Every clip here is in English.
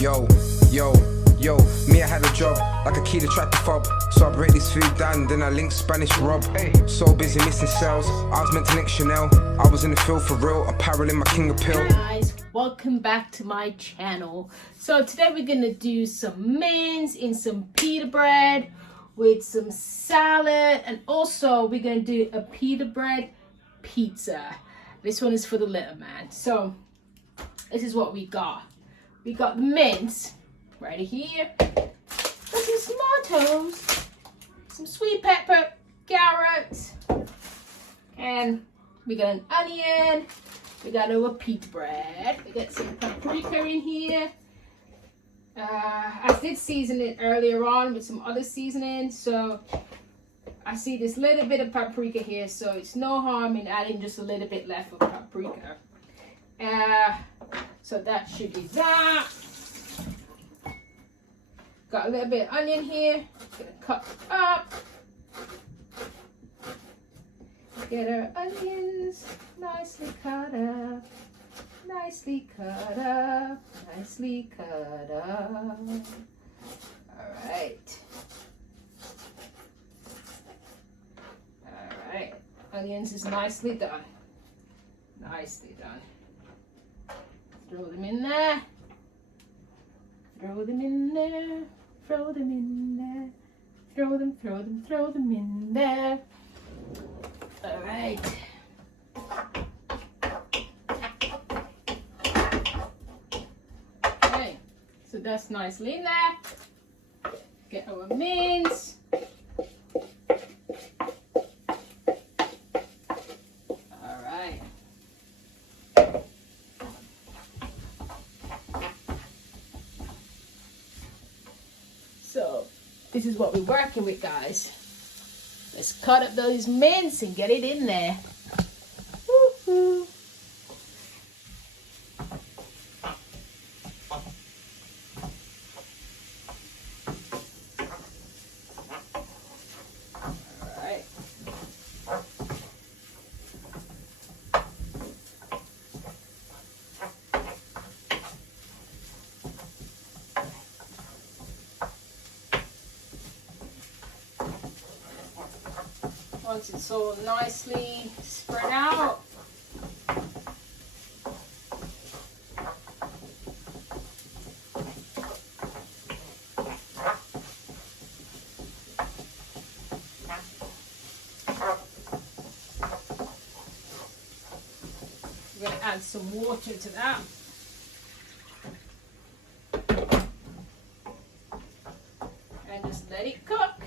Yo, yo, yo, me I had a job, like a key to track the fob. So I break this food down, then I link Spanish Rob. So busy missing sales, I was meant to link Chanel. I was in the field for real, apparel in my king appeal. Guys, welcome back to my channel. So today we're gonna do some mince in some pita bread with some salad, and also we're gonna do a pita bread pizza. This one is for the little man. So this is what we got. We got the mince right here. Got some tomatoes, some sweet pepper, carrots, and we got an onion. We got our pita bread. We got some paprika in here. I did season it earlier on with some other seasoning, so I see this little bit of paprika here, so it's no harm in adding just a little bit left of paprika. So that should be that. Got a little bit of onion here. Gonna cut up. Get our onions nicely cut up. Nicely cut up. Nicely cut up. Alright. Alright. Onions is nicely done. Nicely done. Throw them in there. Throw them in there. Throw them in there. Throw them, throw them, throw them in there. Alright. Okay, so that's nicely in there. Get our mince. Alright. So this is what we're working with, guys. Let's cut up those mince and get it in there. Woo-hoo. Alright. Once it's all nicely spread out, we're going to add some water to that. And just let it cook.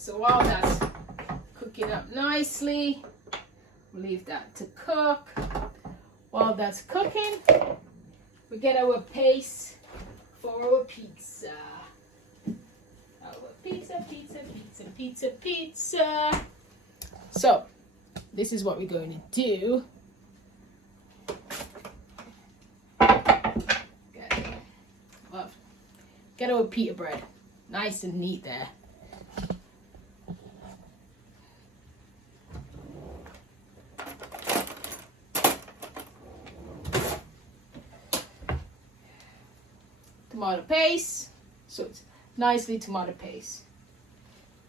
So while that's cooking up nicely, we'll leave that to cook. While that's cooking, we get our paste for our pizza. Our pizza, pizza, pizza, pizza, pizza. So this is what we're going to do. Get our pita bread nice and neat there. Tomato paste, so it's nicely tomato paste.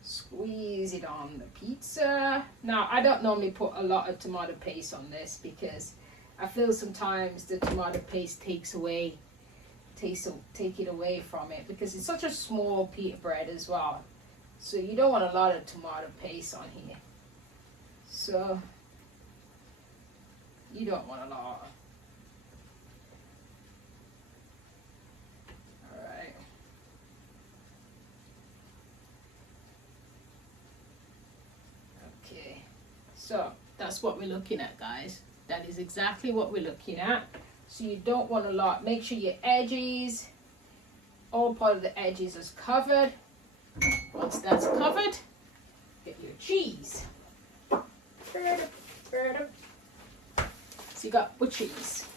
Squeeze it on the pizza. Now I don't normally put a lot of tomato paste on this because I feel sometimes the tomato paste take it away from it, because it's such a small pita bread as well, so you don't want a lot of tomato paste on here, so you don't want a lot. So that's what we're looking at, guys. That is exactly what we're looking at. So you don't want a lot. Make sure your edges, all part of the edges is covered. Once that's covered, get your cheese. So you got with cheese.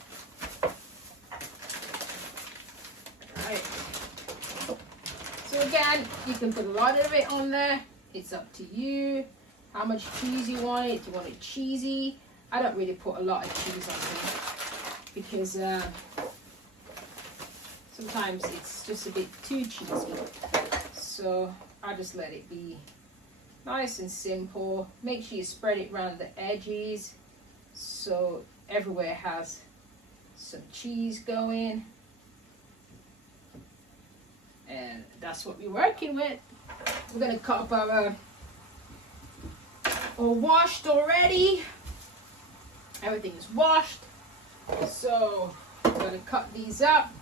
again, you can put a lot of it on there. It's up to you how much cheese you want it. Do you want it cheesy? I don't really put a lot of cheese on here because sometimes it's just a bit too cheesy. So I just let it be nice and simple. Make sure you spread it around the edges so everywhere has some cheese going. And that's what we're working with. We're gonna cut up our washed already. Everything is washed. So we're gonna cut these up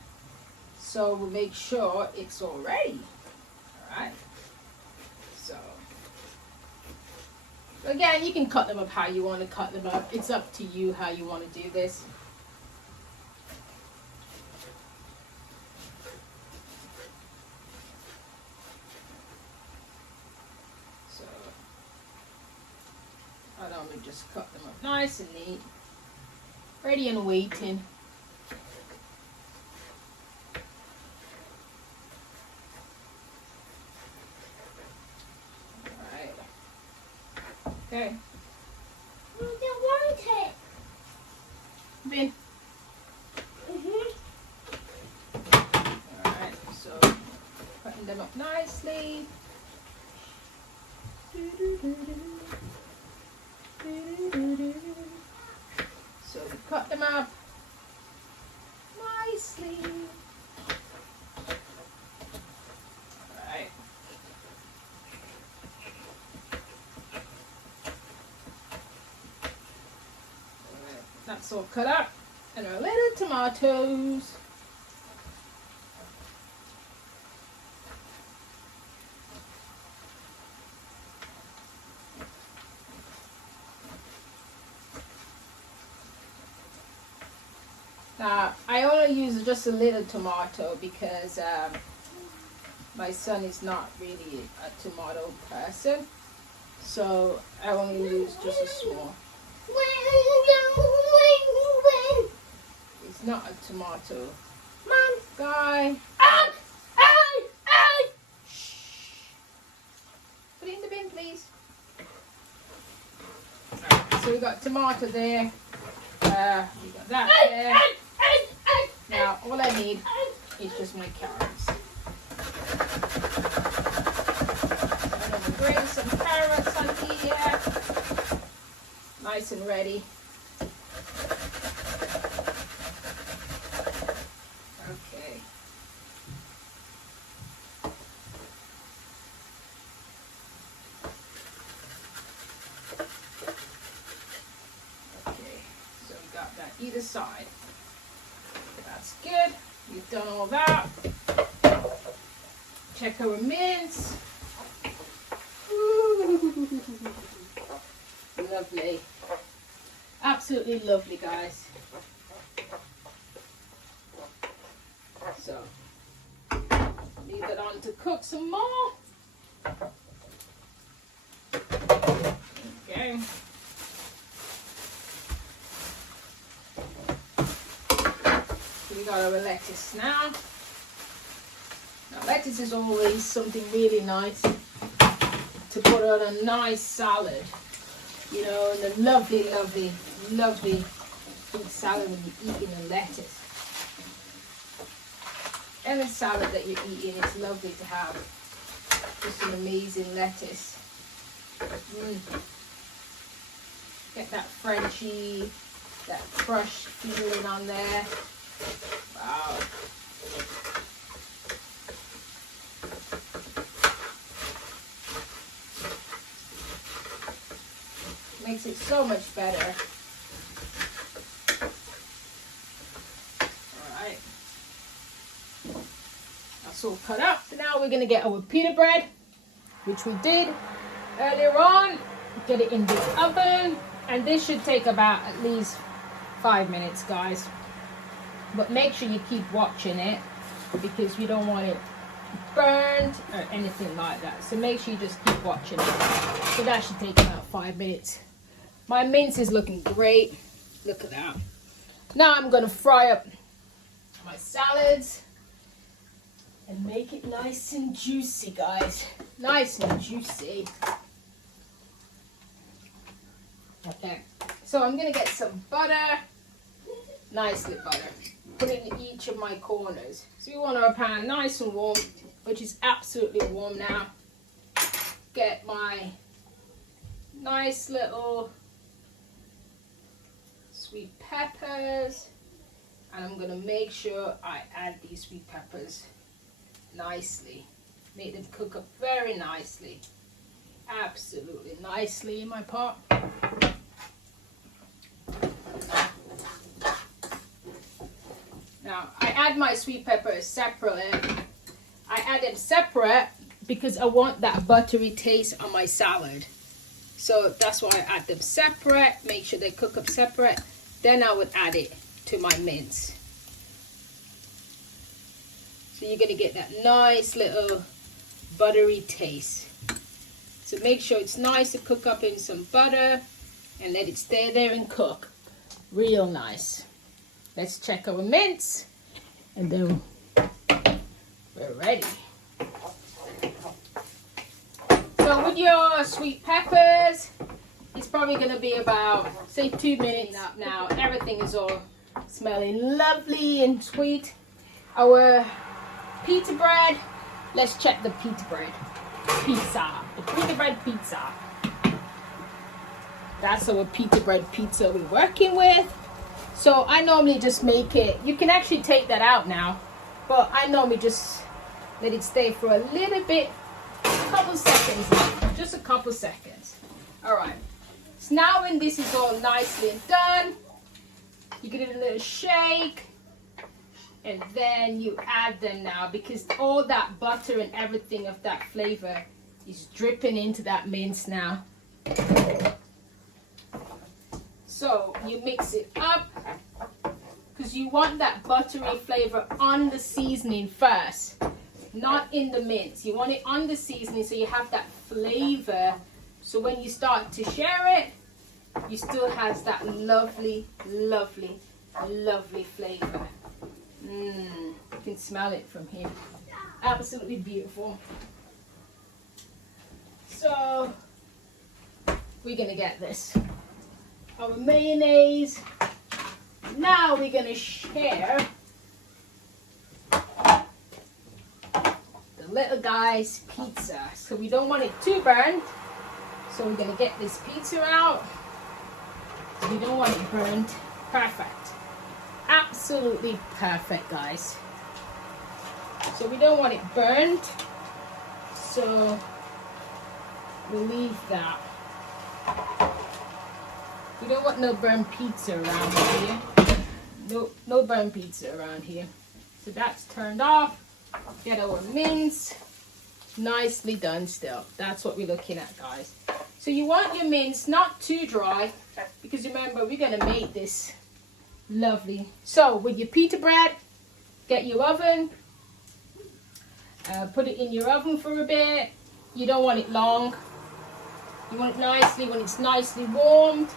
so we'll make sure it's all ready. Alright. So again, you can cut them up how you want to cut them up. It's up to you how you want to do this. So I don't just cut them up nice and neat. Ready and waiting. Alright. Okay. I don't want it. Bin. Alright, so cutting them up nicely. So we cut them up nicely. Alright. That's all cut up. And our little tomatoes. Now, I only use just a little tomato because my son is not really a tomato person. So I only use just a small. It's not a tomato guy. Shh. Put it in the bin, please. Right, so we got tomato there. We got that there. Now all I need is just my carrots. I'm gonna grate some carrots on here. Nice and ready. Okay. Okay, so we got that either side. That's good. We've done all that. Check our mince. Ooh. Lovely. Absolutely lovely, guys. So, leave it on to cook some more. Okay. So we got our lettuce now. Now, lettuce is always something really nice to put on a nice salad. You know, and the lovely, lovely, lovely fruit salad when you're eating the lettuce. Any salad that you're eating, it's lovely to have just an amazing lettuce. Get that Frenchy, that crushed feeling on there. Wow. Makes it so much better. Alright. That's all cut up. So now we're going to get our pita bread, which we did earlier on. Get it in the oven. And this should take about at least 5 minutes, guys. But make sure you keep watching it because you don't want it burned or anything like that. So make sure you just keep watching it. So that should take about 5 minutes. My mince is looking great. Look at that. Now I'm going to fry up my salads. and make it nice and juicy, guys. Nice and juicy. Okay, so I'm gonna get some butter, nicely butter. Put it in each of my corners. So you want our pan nice and warm, which is absolutely warm now. Get my nice little sweet peppers, and I'm gonna make sure I add these sweet peppers nicely. Make them cook up very nicely. Absolutely nicely in my pot. Now, I add my sweet peppers separately. I add them separate because I want that buttery taste on my salad. So that's why I add them separate. Make sure they cook up separate. Then I would add it to my mince. So you're going to get that nice little buttery taste. So make sure it's nice to cook up in some butter and let it stay there and cook real nice. Let's check our mince and then we're ready. So with your sweet peppers, it's probably going to be about, say, 2 minutes up now. Everything is all smelling lovely and sweet. Our pita bread, let's check the pita bread. Pizza. The pita bread pizza. That's our pita bread pizza we're working with. So I normally just make it, you can actually take that out now, but I normally just let it stay for a little bit, a couple seconds, just a couple seconds. All right, so now when this is all nicely done, you give it a little shake, and then you add them now, because all that butter and everything of that flavor is dripping into that mince now. So you mix it up because you want that buttery flavor on the seasoning first, not in the mince. You want it on the seasoning so you have that flavor. So when you start to share it, you still has that lovely, lovely, lovely flavor. You can smell it from here. Absolutely beautiful. So we're gonna get this. Our mayonnaise. Now we're gonna share the little guy's pizza. So we don't want it too burnt. So we're gonna get this pizza out. We don't want it burnt. Perfect. Absolutely perfect, guys. So we don't want it burnt. So we'll leave that. We don't want no burnt pizza around here. No burnt pizza around here. So that's turned off. Get our mince. Nicely done still. That's what we're looking at, guys. So you want your mince not too dry, because remember, we're going to make this lovely. So with your pita bread, get your oven. Put it in your oven for a bit. You don't want it long. You want it nicely when it's nicely warmed.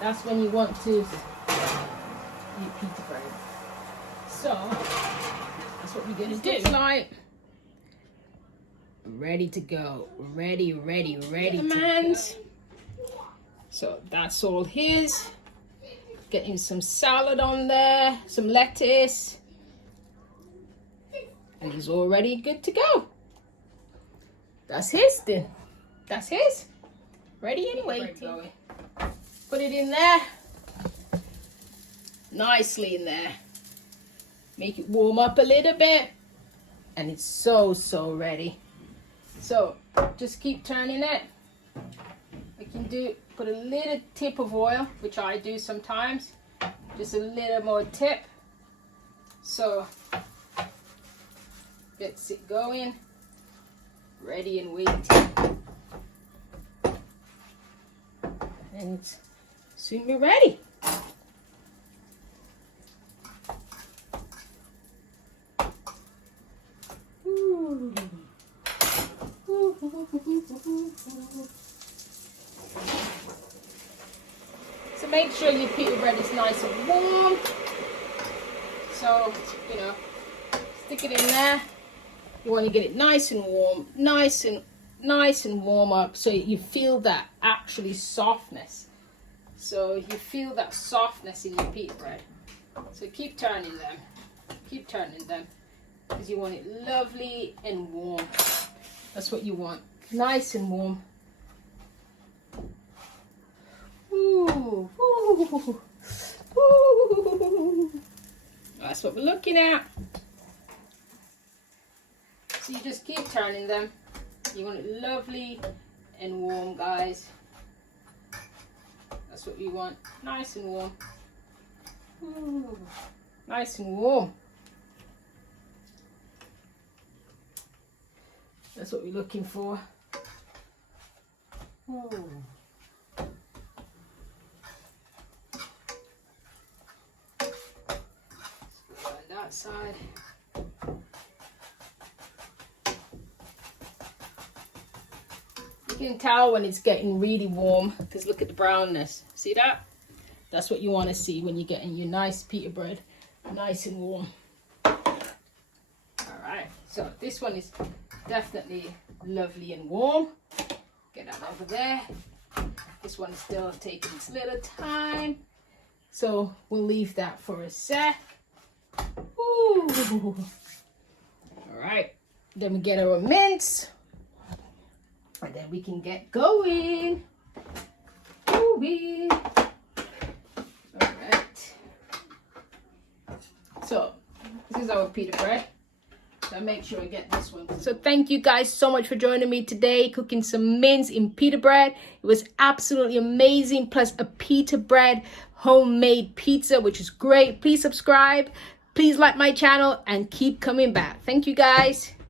That's when you want to eat pita bread. So that's what we're gonna do. It's like ready to go. Ready to go. So that's all his. Getting some salad on there, some lettuce. And he's already good to go. That's his then. That's his. Ready anyway. Put it in there. Nicely in there. Make it warm up a little bit. And it's so ready. So just keep turning it. I can put a little tip of oil, which I do sometimes. Just a little more tip. So gets it going. Ready and waiting. And soon be ready. Ooh. So make sure your pita bread is nice and warm. So, you know, stick it in there. You want to get it nice and warm, nice and warm up, so you feel that actually softness. So you feel that softness in your pita bread. So keep turning them, because you want it lovely and warm. That's what you want, nice and warm. Ooh, ooh, ooh. That's what we're looking at. So you just keep turning them. You want it lovely and warm, guys. That's what we want, nice and warm. Ooh, nice and warm. That's what we're looking for. Ooh. On that side. You can tell when it's getting really warm because look at the brownness. See that? That's what you want to see when you're getting your nice pita bread nice and warm. All right, so this one is definitely lovely and warm. Get that over there. This one's still taking its little time, so we'll leave that for a sec. Ooh. All right, then we get our mince, and then we can get going. Ooh-wee. All right. So this is our pita bread. So make sure I get this one. So thank you guys so much for joining me today, cooking some mince in pita bread. It was absolutely amazing, plus a pita bread homemade pizza, which is great. Please subscribe, please like my channel, and keep coming back. Thank you guys.